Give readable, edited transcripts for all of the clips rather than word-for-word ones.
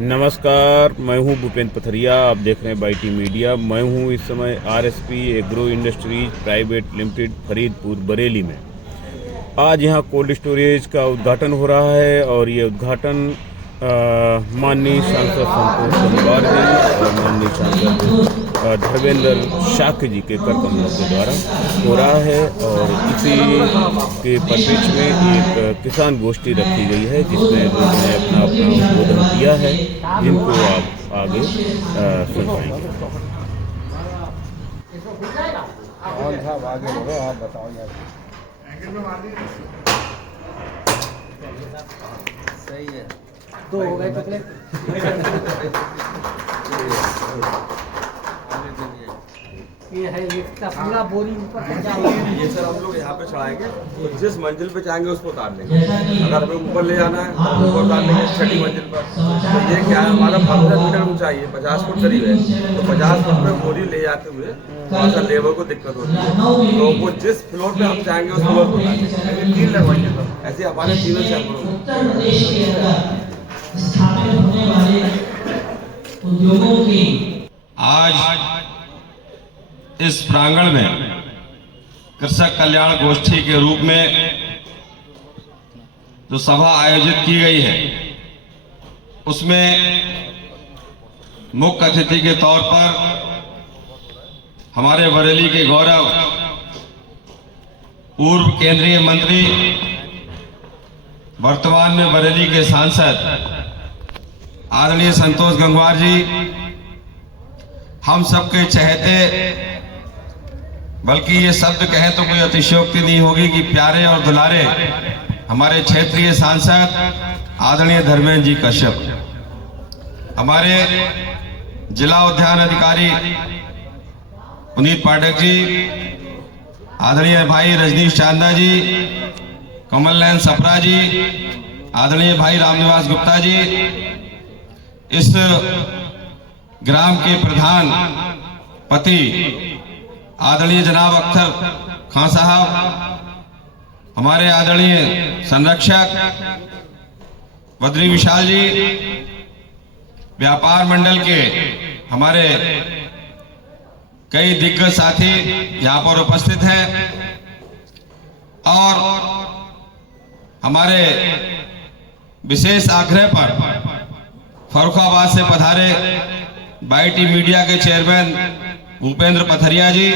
नमस्कार, मैं हूं भूपेंद्र पथरिया। आप देख रहे हैं बाईटी मीडिया। मैं हूं इस समय RSP agro industries private limited Faridpur Bareilly में। आज यहां कोल्ड स्टोरेज का उद्घाटन हो रहा है और ये उद्घाटन माननीय सांसद संतोष गंगवार जी और माननीय सांसद धर्मेंद्र शाक्य जी के कर कमलों के द्वारा हो रहा है। और इसी के परिप्रेक्ष्य में एक किसान गोष्ठी रखी गई है जिसमें लोगों ने अपना उद्बोधन दिया है, जिनको आप आगे सुन पाएंगे। आगे बोलो, आप बताओ यार। सही है, दो हो गए कितने? ये है इसका पूरा बोरी ऊपर ये सर हम लोग यहाँ पे चढ़ाएंगे तो जिस मंजिल पे चाहेंगे उसको उतार लेंगे। अगर हमें ऊपर ले जाना है तो ऊपर उतार लेंगे छठी मंजिल पर। तो ये क्या है, हमारा 15 मीटर ऊंचाई है, 50 फुट करीब है। तो 50 फुट में बोरी ले जाते हुए थोड़ा सा लेबर को दिक्कत होती है, तो वो जिस फ्लोर पे हम चाहेंगे उस फ्लोर पर उतार लेंगे। 3 लगवाएंगे सर, ऐसे हमारे तीनों चैम्बरों में। आज इस प्रांगण में कृषक कल्याण गोष्ठी के रूप में जो सभा आयोजित की गई है, उसमें मुख्य अतिथि के तौर पर हमारे बरेली के गौरव पूर्व केंद्रीय मंत्री, वर्तमान में बरेली के सांसद आदरणीय संतोष गंगवार जी, हम सबके चहेते, बल्कि ये शब्द कहें तो कोई अतिशयोक्ति नहीं होगी कि प्यारे और दुलारे हमारे क्षेत्रीय सांसद आदरणीय धर्मेंद्र जी कश्यप, हमारे जिला उद्यान अधिकारी पुनीत पाठक जी, आदरणीय भाई रजनीश चांदा जी, कमल नयन सप्रा जी, आदरणीय भाई रामनिवास गुप्ता जी, इस ग्राम के प्रधान पति आदरणीय जनाब अख्तर खान साहब, हमारे आदरणीय संरक्षक बद्री विशाल जी, व्यापार मंडल के हमारे कई दिग्गज साथी यहाँ पर उपस्थित हैं, और हमारे विशेष आग्रह पर फर्रुखाबाद से पधारे बाईटी मीडिया के चेयरमैन भूपेंद्र पथरिया जी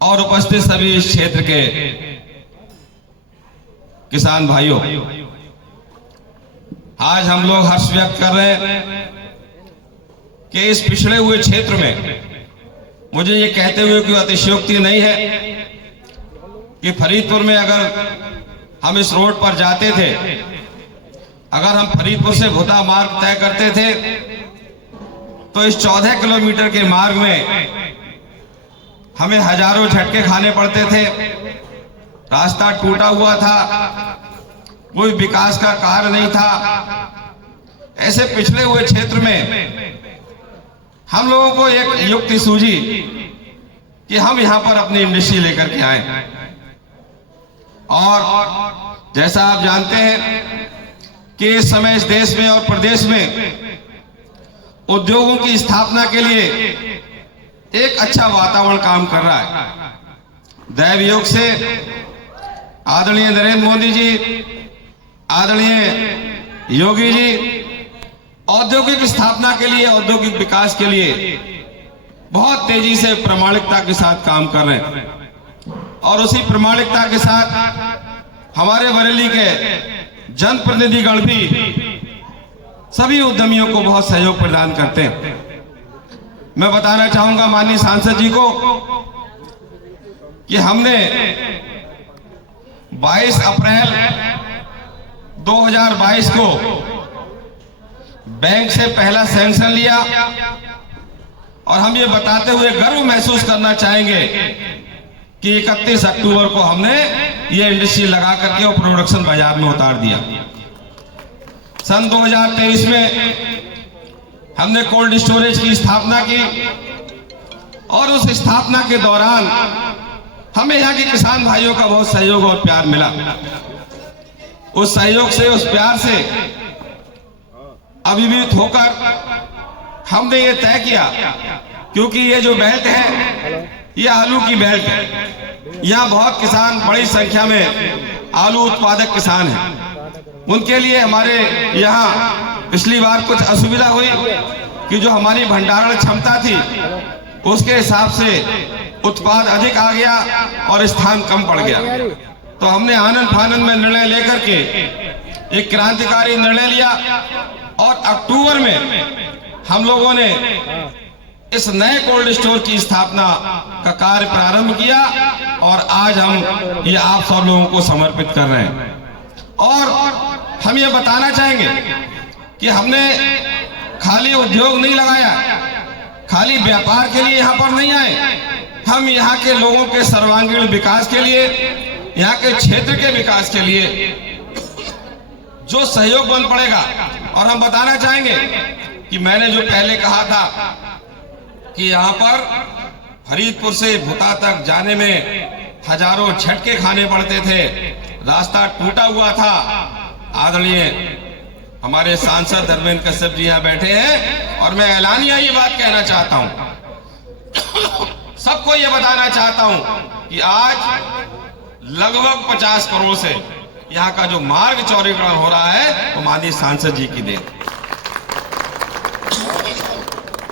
और उपस्थित सभी इस क्षेत्र के किसान भाइयों, आज हम लोग हर्ष व्यक्त कर रहे हैं कि इस पिछड़े हुए क्षेत्र में, मुझे ये कहते हुए कोई अतिशयोक्ति नहीं है कि फरीदपुर में अगर हम इस रोड पर जाते थे, अगर हम फरीदपुर से भुता मार्ग तय करते थे तो इस 14 किलोमीटर के मार्ग में हमें हजारों झटके खाने पड़ते थे। रास्ता टूटा हुआ था, कोई विकास का कार्य नहीं था। ऐसे पिछड़े हुए क्षेत्र में हम लोगों को एक युक्ति सूझी कि हम यहां पर अपनी इंडस्ट्री लेकर के आए, और जैसा आप जानते हैं कि इस समय इस देश में और प्रदेश में उद्योगों की स्थापना के लिए एक अच्छा वातावरण काम कर रहा है। दैव योग से आदरणीय नरेंद्र मोदी जी, आदरणीय योगी जी औद्योगिक स्थापना के लिए, औद्योगिक विकास के लिए बहुत तेजी से प्रामाणिकता के साथ काम कर रहे हैं, और उसी प्रामाणिकता के साथ हमारे बरेली के जनप्रतिनिधिगण भी सभी उद्यमियों को बहुत सहयोग प्रदान करते हैं। मैं बताना चाहूंगा माननीय सांसद जी को कि हमने 22 अप्रैल 2022 को बैंक से पहला सैंक्शन लिया, और हम ये बताते हुए गर्व महसूस करना चाहेंगे कि 31 अक्टूबर को हमने ये इंडस्ट्री लगा करके और प्रोडक्शन बाजार में उतार दिया। सन 2023 में हमने कोल्ड स्टोरेज की स्थापना की, और उस स्थापना के दौरान हमें यहाँ के किसान भाइयों का बहुत सहयोग और प्यार मिला। उस सहयोग से, उस प्यार से अभिभूत होकर हमने ये तय किया, क्योंकि ये जो बेल्ट है ये आलू की बेल्ट है। यहाँ बहुत किसान, बड़ी संख्या में आलू उत्पादक किसान हैं। उनके लिए हमारे यहाँ पिछली बार कुछ असुविधा हुई कि जो हमारी भंडारण क्षमता थी उसके हिसाब से उत्पाद अधिक आ गया और स्थान कम पड़ गया। तो हमने आनंद फानंद में निर्णय लेकर के एक क्रांतिकारी निर्णय लिया और अक्टूबर में हम लोगों ने इस नए कोल्ड स्टोर की स्थापना का कार्य प्रारंभ किया और आज हम ये आप सब लोगों को समर्पित कर रहे हैं। और हम ये बताना चाहेंगे कि हमने खाली उद्योग नहीं लगाया, खाली व्यापार के लिए यहाँ पर नहीं आए। हम यहाँ के लोगों के सर्वांगीण विकास के लिए, यहाँ के क्षेत्र के विकास के लिए जो सहयोग बन पड़ेगा। और हम बताना चाहेंगे कि मैंने जो पहले कहा था कि यहाँ पर फरीदपुर से भुता तक जाने में हजारों झटके खाने पड़ते थे, रास्ता टूटा हुआ था। आदरणीय हमारे सांसद धर्मेंद्र कश्यप जी यहाँ बैठे हैं और मैं ऐलानिया ये बात कहना चाहता हूं, सबको ये बताना चाहता हूं कि आज लगभग 50 करोड़ से यहाँ का जो मार्ग चौड़ीकरण हो रहा है वो माननीय सांसद जी की देन।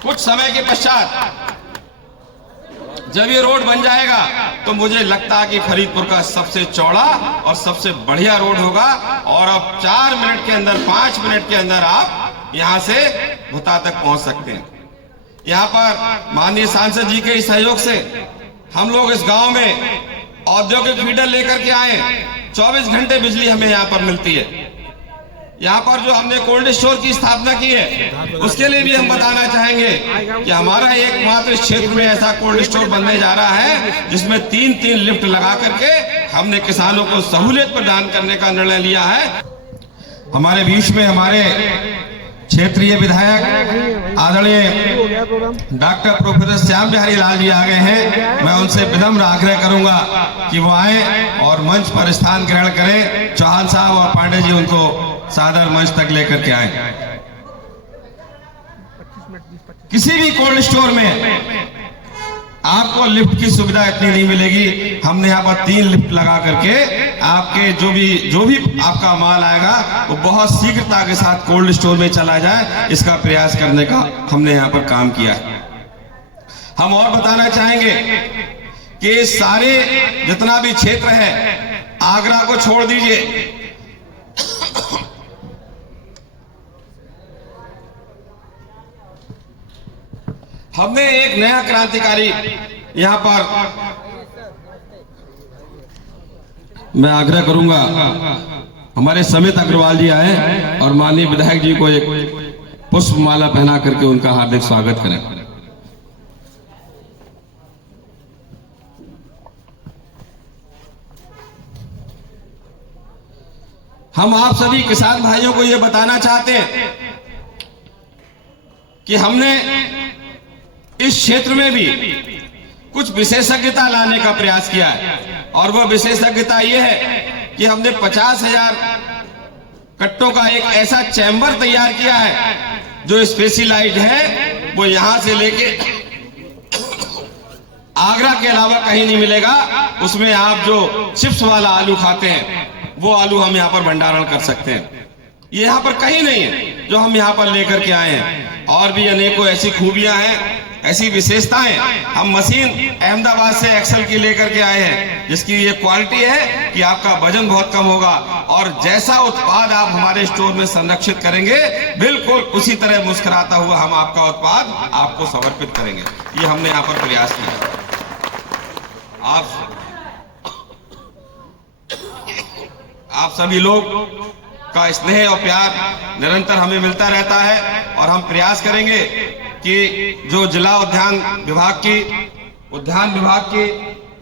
कुछ समय के पश्चात जब ये रोड बन जाएगा तो मुझे लगता है कि फरीदपुर का सबसे चौड़ा और सबसे बढ़िया रोड होगा और अब 4 मिनट के अंदर, 5 मिनट के अंदर आप यहां से भुता तक पहुंच सकते हैं। यहां पर माननीय सांसद जी के सहयोग से हम लोग इस गांव में औद्योगिक फीडर लेकर के आए। 24 घंटे बिजली हमें यहां पर मिलती है। यहाँ पर जो हमने कोल्ड स्टोर की स्थापना की है उसके लिए भी हम बताना चाहेंगे कि हमारा एकमात्र इस क्षेत्र में ऐसा कोल्ड स्टोर बनने जा रहा है जिसमें 3-3 लिफ्ट लगा करके हमने किसानों को सहूलियत प्रदान करने का निर्णय लिया है। हमारे बीच में हमारे क्षेत्रीय विधायक आदरणीय डॉक्टर प्रोफेसर श्याम बिहारी लाल जी आ गए हैं। मैं उनसे विनम्र आग्रह करूंगा कि वो आए और मंच पर स्थान ग्रहण करें। चौहान साहब और पांडे जी उनको सादर मंच तक लेकर के आए। किसी भी कोल्ड स्टोर में आपको लिफ्ट की सुविधा इतनी नहीं मिलेगी। हमने यहाँ पर 3 लिफ्ट लगा करके आपके जो भी आपका माल आएगा वो बहुत शीघ्रता के साथ कोल्ड स्टोर में चला जाए, इसका प्रयास करने का हमने यहाँ पर काम किया है। हम और बताना चाहेंगे कि सारे जितना भी क्षेत्र है, आगरा को छोड़ दीजिए, हमने एक नया क्रांतिकारी यहां पर, मैं आग्रह करूंगा हमारे समित अग्रवाल जी आए और माननीय विधायक जी को एक पुष्प माला पहना करके उनका हार्दिक स्वागत करें। हम आप सभी किसान भाइयों को यह बताना चाहते हैं कि हमने इस क्षेत्र में भी कुछ विशेषज्ञता लाने का प्रयास किया है और वह विशेषज्ञता यह है कि हमने 50,000 कट्टों का एक ऐसा चैम्बर तैयार किया है जो स्पेशलाइज्ड है। वो यहां से लेके आगरा के अलावा कहीं नहीं मिलेगा। उसमें आप जो चिप्स वाला आलू खाते हैं वो आलू हम यहाँ पर भंडारण कर सकते हैं। ये यहाँ पर कहीं नहीं है जो हम यहाँ पर लेकर के आए हैं। और भी अनेकों ऐसी खूबियां हैं, ऐसी विशेषताएं। हम मशीन अहमदाबाद से एक्सेल की लेकर के आए हैं जिसकी ये क्वालिटी है कि आपका वजन बहुत कम होगा और जैसा उत्पाद आप हमारे स्टोर में संरक्षित करेंगे बिल्कुल उसी तरह मुस्कुराता हुआ हम आपका उत्पाद आपको समर्पित करेंगे। ये हमने यहाँ पर प्रयास किया। आप सभी लोग का स्नेह और प्यार निरंतर हमें मिलता रहता है और हम प्रयास करेंगे कि जो जिला उद्यान विभाग की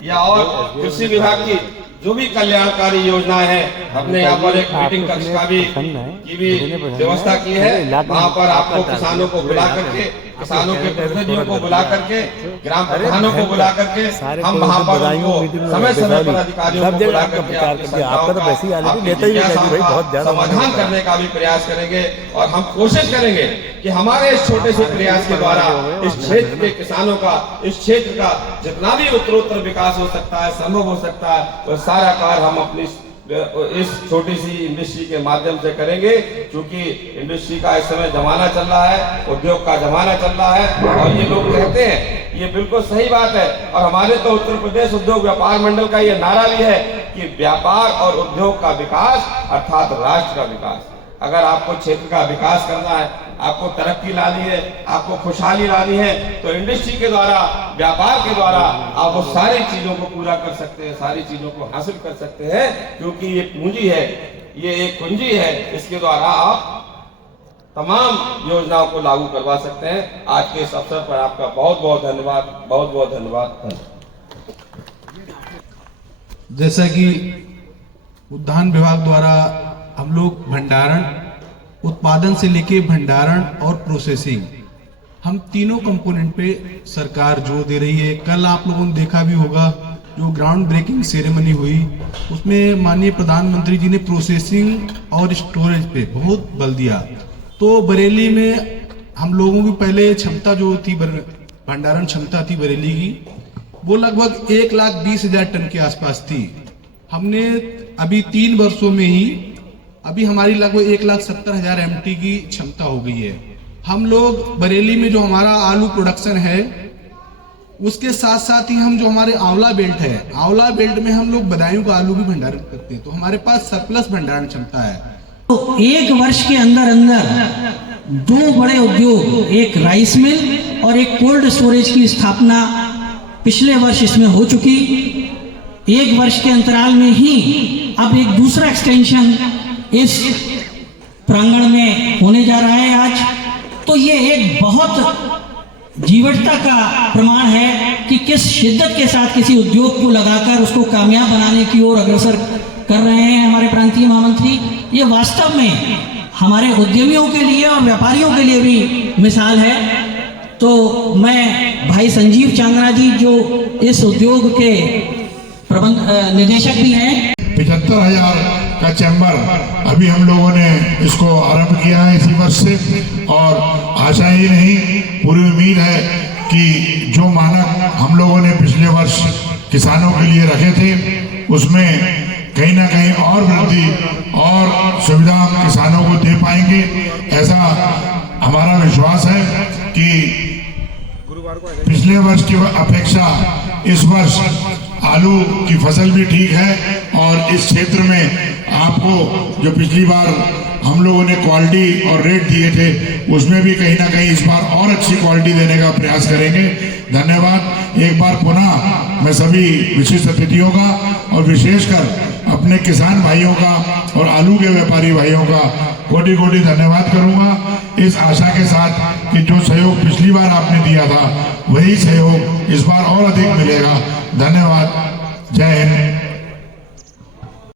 या और कृषि विभाग की जो भी कल्याणकारी योजनाएं हैं, हमने यहाँ पर एक मीटिंग कक्ष की भी व्यवस्था की है। वहाँ पर आपको किसानों को बुला करके किसानों के प्रतिनिधियों को बुला करके, ग्राम प्रधानों को बुला करके हम वहाँ पर उनको समय समय पर अधिकारियों को बुला करके समाधान करने का भी प्रयास करेंगे। और हम कोशिश करेंगे कि हमारे इस छोटे से प्रयास के द्वारा इस क्षेत्र के किसानों का, इस क्षेत्र का जितना भी उत्तरोत्तर विकास हो सकता है, संभव हो सकता है, वो सारा कार्य हम अपनी इस छोटी सी इंडस्ट्री के माध्यम से करेंगे। क्योंकि इंडस्ट्री का इस समय जमाना चल रहा है, उद्योग का जमाना चल रहा है, और ये लोग कहते हैं, ये बिल्कुल सही बात है। और हमारे तो उत्तर प्रदेश उद्योग व्यापार मंडल का ये नारा भी है कि व्यापार और उद्योग का विकास अर्थात राष्ट्र का विकास। अगर आपको क्षेत्र का विकास करना है, आपको तरक्की लानी है, आपको खुशहाली लानी है, तो इंडस्ट्री के द्वारा, व्यापार के द्वारा आप वो सारी चीजों को पूरा कर सकते हैं, सारी चीजों को हासिल कर सकते हैं। क्योंकि ये पूंजी है, ये एक कुंजी है, इसके द्वारा आप तमाम योजनाओं को लागू करवा सकते हैं। आज के इस अवसर पर आपका बहुत बहुत धन्यवाद, बहुत बहुत धन्यवाद। जैसा कि उद्यान विभाग द्वारा हम लोग भंडारण, उत्पादन से लेके भंडारण और प्रोसेसिंग, हम तीनों कंपोनेंट पे सरकार जोर दे रही है। कल आप लोगों ने देखा भी होगा जो ग्राउंड ब्रेकिंग सेरेमनी हुई, उसमें माननीय प्रधानमंत्री जी ने प्रोसेसिंग और स्टोरेज पे बहुत बल दिया। तो बरेली में हम लोगों की पहले क्षमता जो थी, भंडारण क्षमता थी बरेली की, वो लगभग 1,20,000 टन के आसपास थी। हमने अभी 3 वर्षों में ही अभी हमारी लगभग 1,70,000 MT की क्षमता हो गई है। हम लोग बरेली में जो हमारा आलू प्रोडक्शन है, उसके साथ साथ ही हम जो हमारे आंवला बेल्ट है, आंवला बेल्ट में हम लोग बदायूं का आलू भी भंडारण करते हैं। तो हमारे पास सरप्लस भंडारण क्षमता है। तो 1 वर्ष के अंदर अंदर 2 बड़े उद्योग, एक राइस मिल और एक कोल्ड स्टोरेज की स्थापना पिछले वर्ष इसमें हो चुकी। 1 वर्ष के अंतराल में ही अब एक दूसरा एक्सटेंशन इस प्रांगण में होने जा रहा है आज। तो ये एक बहुत जीवटता का प्रमाण है कि किस शिद्दत के साथ किसी उद्योग को लगाकर उसको कामयाब बनाने की ओर अग्रसर कर रहे हैं हमारे प्रांतीय महामंत्री। ये वास्तव में हमारे उद्यमियों के लिए और व्यापारियों के लिए भी मिसाल है। तो मैं भाई संजीव चांद्रा जी, जो इस उद्योग के निदेशक भी हैं, 75,000 का चैम्बर अभी हम लोगों ने इसको आरंभ किया है इसी वर्ष से। और आशा ही नहीं, पूरी उम्मीद है कि जो मानक हम लोगों ने पिछले वर्ष किसानों के लिए रखे थे, उसमें कहीं ना कहीं और वृद्धि और सुविधा किसानों को दे पाएंगे, ऐसा हमारा विश्वास है। कि पिछले वर्ष की अपेक्षा इस वर्ष आलू की फसल भी ठीक है। और इस क्षेत्र में आपको जो पिछली बार हम लोगों ने क्वालिटी और रेट दिए थे, उसमें भी कहीं ना कहीं इस बार और अच्छी क्वालिटी देने का प्रयास करेंगे। धन्यवाद एक बार पुनः मैं सभी विशिष्ट अतिथियों का और विशेषकर अपने किसान भाइयों का और आलू के व्यापारी भाइयों का कोटि कोटि धन्यवाद करूंगा, इस आशा के साथ कि जो सहयोग पिछली बार आपने दिया था, वही सहयोग इस बार और अधिक मिलेगा। धन्यवाद। जय हिंद।